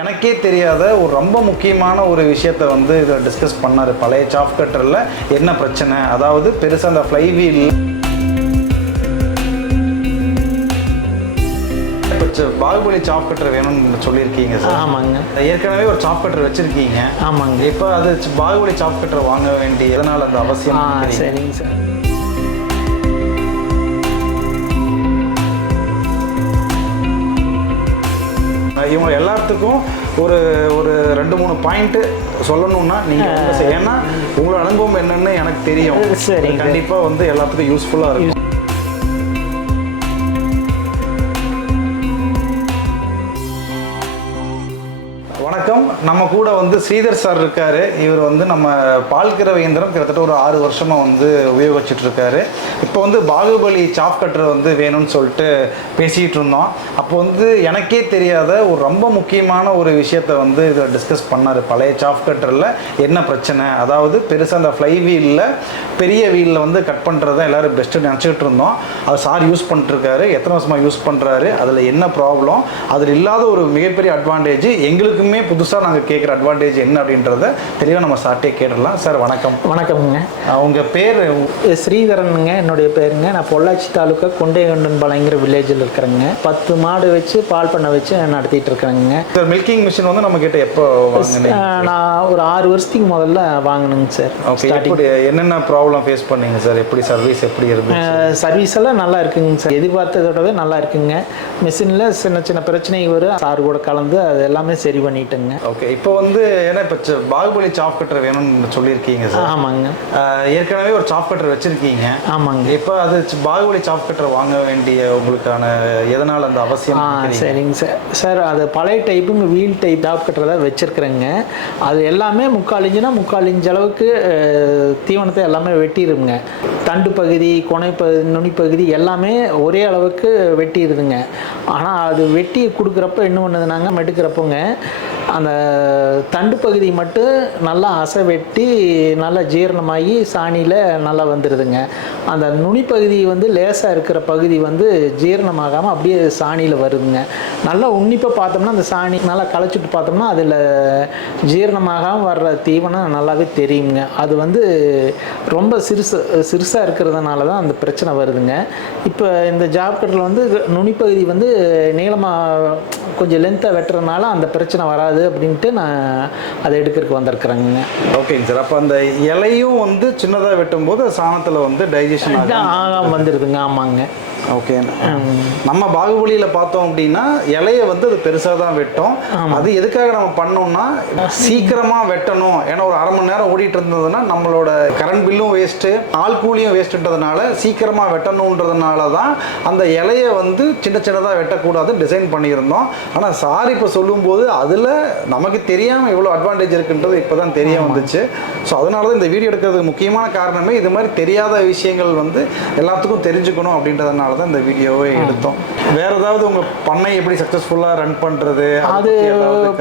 எனக்கே தெரியாத ஒரு ரொம்ப முக்கியமான ஒரு விஷயத்தை வந்து இதில் டிஸ்கஸ் பண்ணார். பழைய சாஃப்ட் கட்டரில் என்ன பிரச்சனை, அதாவது பெருசாக அந்த ஃப்ளைவீல் பாகுபலி சாஃப்ட் கட்டர் வேணும்னு சொல்லியிருக்கீங்க சார். ஆமாங்க. ஏற்கனவே ஒரு சாஃப்ட் கட்டர் வச்சுருக்கீங்க. ஆமாங்க. இப்போ அது பாகுபலி சாஃப்ட் கட்டர் வாங்க வேண்டிய எதனால் அந்த அவசியம்? சரிங்க சார். இவங்க எல்லாத்துக்கும் ஒரு ஒரு 2-3 பாயிண்ட்டு சொல்லணும்னா நீங்கள் ஏன்னா உங்களோட அனுபவம் என்னன்னு எனக்கு தெரியும். சரி, கண்டிப்பாக வந்து எல்லாத்துக்கும் யூஸ்ஃபுல்லாக இருக்கும். வணக்கம். நம்ம கூட வந்து ஸ்ரீதர் சார் இருக்காரு. இவர் வந்து நம்ம பால்கறவை இயந்திரம் கிட்டத்தட்ட ஒரு 6 வருஷமா வந்து உபயோகிச்சுட்டு இருக்காரு. இப்போ வந்து பாகுபலி சாஃப்ட் கட்டர் வந்து வேணும்னு சொல்லிட்டு பேசிகிட்டு இருந்தோம். அப்போ வந்து எனக்கே தெரியாத ஒரு ரொம்ப முக்கியமான ஒரு விஷயத்தை வந்து இதில் டிஸ்கஸ் பண்ணார். பழைய சாஃப்ட் கட்டரில் என்ன பிரச்சனை, அதாவது பெருசாக அந்த ஃப்ளைவீலில் பெரிய வீலில் வந்து கட் பண்ணுறது தான் எல்லோரும் பெஸ்ட்டு நினச்சிக்கிட்டு இருந்தோம். அது சார் யூஸ் பண்ணிட்டுருக்காரு, எத்தனை வருஷமாக யூஸ் பண்ணுறாரு, அதில் என்ன ப்ராப்ளம், அதில் இல்லாத ஒரு மிகப்பெரிய அட்வான்டேஜ், எங்களுக்குமே புதுசாக நாங்கள் கேட்குற அட்வான்டேஜ் என்ன அப்படின்றத தெளிவாக நம்ம சார்ட்டே கேட்டுடலாம். சார் வணக்கம். வணக்கம்ங்க. உங்கள் பேர்? ஸ்ரீதரனுங்க என்னுடைய பேருங்க. நான் பொள்ளாச்சி தாலுக்கா கொண்டையொண்டன்பாளையங்கிற வில்லேஜில் இருக்கிறேங்க. 10 மாடு வச்சு பால் பண்ண வச்சு நடத்திட்டு இருக்கிறேங்க. சார் மில்கிங் மிஷின் வந்து நம்ம கிட்ட எப்போ வாங்கினீங்க? நான் ஒரு 6 வருஷத்துக்கு முதல்ல வாங்கினேங்க சார். ஓகே. எப்படி என்னென்ன ப்ராப்ளம் ஃபேஸ் பண்ணீங்க சார்? எப்படி சர்வீஸ் எப்படி இருக்கு? சர்வீஸ் எல்லாம் நல்லா இருக்குங்க சார். எதிர்பார்த்ததோடவே நல்லா இருக்குங்க. மிஷினில் சின்ன சின்ன பிரச்சனை வரும், சார் கூட கலந்து அது எல்லாமே சரி பண்ணிட்டுங்க. ஓகே. இப்போ வந்து ஏன்னா இப்போ பாகுபலி சாஃப்ட் கட்டர் வேணும்னு சொல்லியிருக்கீங்க சார். ஆமாங்க. ஏற்கனவே ஒரு சாஃப்ட் கட்டர் வச்சுருக்கீங்க. ஆமாங்க. இப்போ அது பாகுபலி சாஃப்ட் கட்டர் வாங்க வேண்டிய உங்களுக்கான எதனால் அந்த அவசியம்? சரிங்க சார். சார் அது பழைய டைப்புங்க வீல் டைப் சாஃப்ட் கட்டர் தான் வச்சுருக்குறேங்க. அது எல்லாமே 3/4 இன்ச்சுனா 3/4 இன்ச் அளவுக்கு தீவனத்தை எல்லாமே வெட்டிடுங்க. தண்டு பகுதி, கொனை பகுதி, நுனிப்பகுதி எல்லாமே ஒரே அளவுக்கு வெட்டிடுதுங்க. ஆனால் அது வெட்டி கொடுக்குறப்ப என்ன பண்ணுதுனாங்க, மெடுக்கிறப்போங்க அந்த தண்டு பகுதி மட்டும் நல்லா அசை வெட்டி நல்லா ஜீரணமாகி சாணியில் நல்லா வந்துடுதுங்க. அந்த நுனிப்பகுதி வந்து லேசாக இருக்கிற பகுதி வந்து ஜீரணமாகாமல் அப்படியே சாணியில் வருதுங்க. நல்லா உன்னிப்பாக பார்த்தோம்னா அந்த சாணி நல்லா களைச்சிட்டு பார்த்தோம்னா அதில் ஜீரணமாகாமல் வர்ற தீவனம் நல்லாவே தெரியுங்க. அது வந்து ரொம்ப சிறுசாக இருக்கிறதுனால தான் அந்த பிரச்சனை வருதுங்க. இப்போ இந்த ஜாப் கட்டரில் வந்து நுனிப்பகுதி வந்து நீளமாக கொஞ்சம் லென்த்தாக வெட்டுறதுனால அந்த பிரச்சனை வராது அப்படின்ட்டு நான் அதை எடுக்கிறதுக்கு வந்திருக்கிறேங்க. ஓகேங்க சார். அப்போ அந்த இலையும் வந்து சின்னதாக வெட்டும்போது சாணத்தில் வந்து டைஜஷன் வந்துடுதுங்க. ஆமாங்க. ஓகே. நம்ம பாகுபலியில் பார்த்தோம் அப்படின்னா இலையை வந்து அது பெருசாக தான் வெட்டும். அது எதுக்காக நம்ம பண்ணோம்னா சீக்கிரமாக வெட்டணும். ஏன்னா ஒரு 1/2 மணி நேரம் ஓடிட்டு இருந்ததுன்னா நம்மளோட கரண்ட் பில்லும் வேஸ்ட்டு, ஆள் கூலியும் வேஸ்ட்டுன்றதுனால சீக்கிரமாக வெட்டணுன்றதுனால தான் அந்த இலையை வந்து சின்ன சின்னதாக வெட்டக்கூடாது டிசைன் பண்ணியிருந்தோம். ஆனால் சார் இப்போ சொல்லும்போது அதில் நமக்கு தெரியாமல் எவ்வளோ அட்வான்டேஜ் இருக்குன்றது இப்போ தான் தெரிய வந்துச்சு. ஸோ அதனால தான் இந்த வீடியோ எடுக்கிறதுக்கு முக்கியமான காரணமே இது மாதிரி தெரியாத விஷயங்கள் வந்து எல்லாத்துக்கும் தெரிஞ்சுக்கணும் அப்படின்றதுனால தான் இந்த வீடியோவை எடுத்தோம். வேற ஏதாவது உங்க பண்ணை எப்படி சக்சஸ்ஃபுல்லா ரன் பண்றது, அது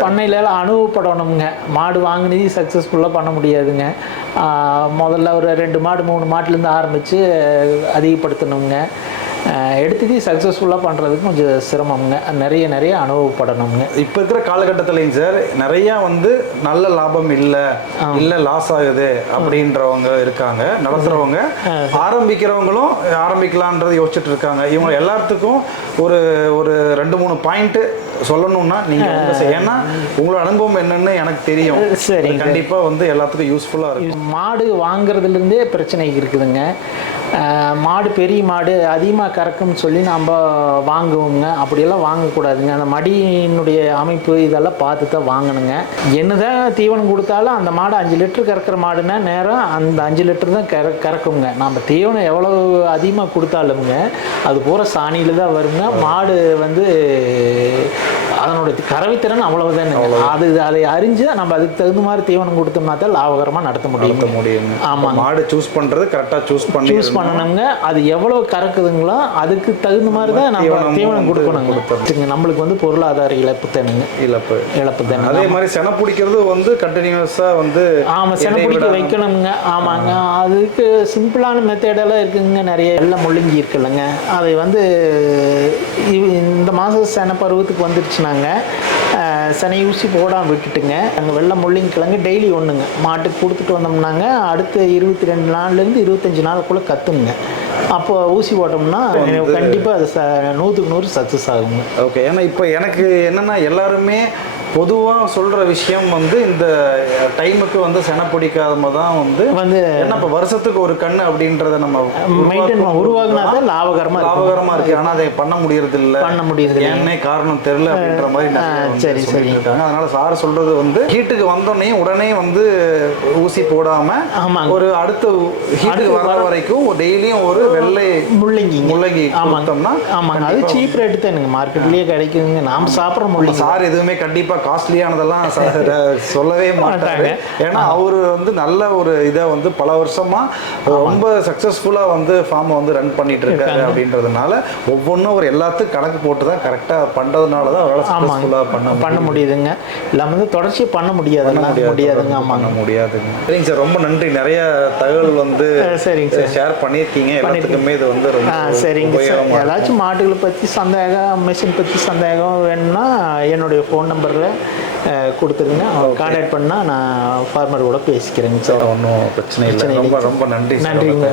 பண்ணையில அனுபவப்படணுங்க. மாடு வாங்கினது சக்சஸ்ஃபுல்லா பண்ண முடியாதுங்க. முதல்ல ஒரு 2 மாடு 3 மாட்டுலேருந்து ஆரம்பித்து அதிகப்படுத்தணுங்க. எடுத்துட்டு சக்ஸஸ்ஃபுல்லாக பண்ணுறதுக்கு கொஞ்சம் சிரமம்ங்க. நிறைய அனுபவப்படணுங்க. இப்போ இருக்கிற காலகட்டத்திலையும் சார் நிறையா வந்து நல்ல லாபம் இல்லை லாஸ் ஆகுது அப்படின்றவங்க இருக்காங்க. நடத்துகிறவங்க ஆரம்பிக்கிறவங்களும் ஆரம்பிக்கலான்றது யோசிச்சுட்டு இருக்காங்க. இவங்க எல்லாத்துக்கும் ஒரு ஒரு 2-3 பாயிண்ட்டு சொல்லணும்னா நீங்கள் ஏன்னா உங்களோட அனுபவம் என்னன்னு எனக்கு தெரியும். சரி, கண்டிப்பாக வந்து எல்லாத்துக்கும் யூஸ்ஃபுல்லாக இருக்கும். மாடு வாங்குறதுலேருந்தே பிரச்சனை இருக்குதுங்க. மாடு பெரிய மாடு அதிகமாக கறக்கும்னு சொல்லி நம்ம வாங்குவோங்க. அப்படியெல்லாம் வாங்கக்கூடாதுங்க. அந்த மடியினுடைய அமைப்பு இதெல்லாம் பார்த்து தான் வாங்கணுங்க. என்னதான் தீவனம் கொடுத்தாலும் அந்த மாடு 5 லிட்டர் கறக்கிற மாடுன்னா நேரம் அந்த 5 லிட்டர் தான் கறக்குங்க. நம்ம தீவனம் எவ்வளோ அதிகமாக கொடுத்தாலுங்க அது பூரா சாணியில் தான் வருங்க. மாடு வந்து அதனுடைய கறவைத்திறன் அவ்வளவுதானுங்க. அதை அறிஞ்சு நம்ம அதுக்கு தகுந்த மாதிரி தீவனம் கொடுத்தோம்னா தான் லாபகரமாக நடத்த முடியும். ஆமாம். மாடு சூஸ் பண்ணுறது கரெக்டாக சூஸ் பண்ணணுங்க. அது எவ்வளோ கறக்குதுங்களோ அதுக்கு தகுந்த மாதிரி தான் நம்ம தீவனம் கொடுக்கணுங்க. நம்மளுக்கு வந்து பொருளாதார இழப்பு தானுங்க. இழப்பு தானே. அதே மாதிரி செனை பிடிக்கிறது வந்து கண்டினியூஸாக வந்து செனை பிடிக்க வைக்கணுங்க. ஆமாங்க. அதுக்கு சிம்பிளான மெத்தடெல்லாம் இருக்குங்க. நிறைய எல்லாம் முள்ளங்கி இருக்குல்லங்க. அதை வந்து இந்த மாதம் செனை பருவத்துக்கு வந்துருச்சுனாங்க சனி ஊசி போடாமல் விட்டுட்டுங்க அங்கே வெள்ளை முள்ளிங்கிழங்கு டெய்லி ஒன்றுங்க மாட்டுக்கு கொடுத்துட்டு வந்தோம்னாங்க அடுத்த 22 நாள்லேருந்து 25 நாளுக்குள்ளே கத்துங்க. அப்போ ஊசி போட்டோம்னா கண்டிப்பாக அது 100க்கு 100 சக்ஸஸ் ஆகுங்க. ஓகே. ஏன்னா இப்போ எனக்கு என்னென்னா எல்லாருமே பொதுவாக சொல்கிற விஷயம் வந்து இந்த டைமுக்கு வந்து செனை பிடிக்காம தான் வந்து ஏன்னா இப்போ வருஷத்துக்கு ஒரு கண் அப்படின்றத நம்ம உருவாக்குனா தான் லாபகரமாக இருக்குது. ஆனால் அதை பண்ண முடியறது ஏன்னே காரணம் தெரியல அப்படின்ற மாதிரி சரி இருக்காங்க. அதனால சார் சொல்றது வந்து ஹீட்டுக்கு வந்தோடனே உடனே வந்து ஊசி போடாம ஒரு அடுத்த ஹீட்டுக்கு வர வரைக்கும் டெய்லியும் ஒரு வெள்ளை முள்ளங்கி கொடுத்தோம்னா ஆமாங்க, அது சீப் ரேட்டு தான் எனக்கு மார்க்கெட்லேயே கிடைக்குதுங்க. நாம் சாப்பிட்ற முள்ளங்கி சார் எதுவுமே கண்டிப்பாக காஸ்ட்லியானதெல்லாம் சொல்லவே மாட்டாங்க. ஏன்னா அவரு வந்து நல்ல ஒரு இதை வந்து பல வருஷமா ரொம்ப சக்சஸ்ஃபுல்லா வந்து ஃபார்மை வந்து ரன் பண்ணிட்டு இருக்காரு அப்படின்றதுனால ஒவ்வொன்றும் ஒரு எல்லாத்துக்கும் கணக்கு போட்டு தான் கரெக்டாக பண்ணுறதுனால தான் அவரால் சக்ஸஸ்ஃபுல்லாக பண்ண முடியுதுங்க. இல்லாமல் வந்து தொடர்ச்சி பண்ண முடியாதுங்க. பண்ண முடியாதுங்க. சரிங்க சார், ரொம்ப நன்றி. நிறைய தகவல் வந்து சரிங்க சார் ஷேர் பண்ணியிருக்கீங்க. எல்லாத்துக்குமே இது வந்து ரொம்ப சரிங்க சார். ஏதாச்சும் மாடுகளை பற்றி சந்தேகம், மிஷின் பற்றி சந்தேகம் வேணும்னா என்னுடைய ஃபோன் நம்பரில் கொடுத்துருங்க. கான்டாக்ட் பண்ணால் நான் ஃபார்மர் கூட பேசிக்கிறேங்க சார். ஒன்றும் பிரச்சனை இல்லை. ரொம்ப ரொம்ப நன்றி. நன்றிங்க.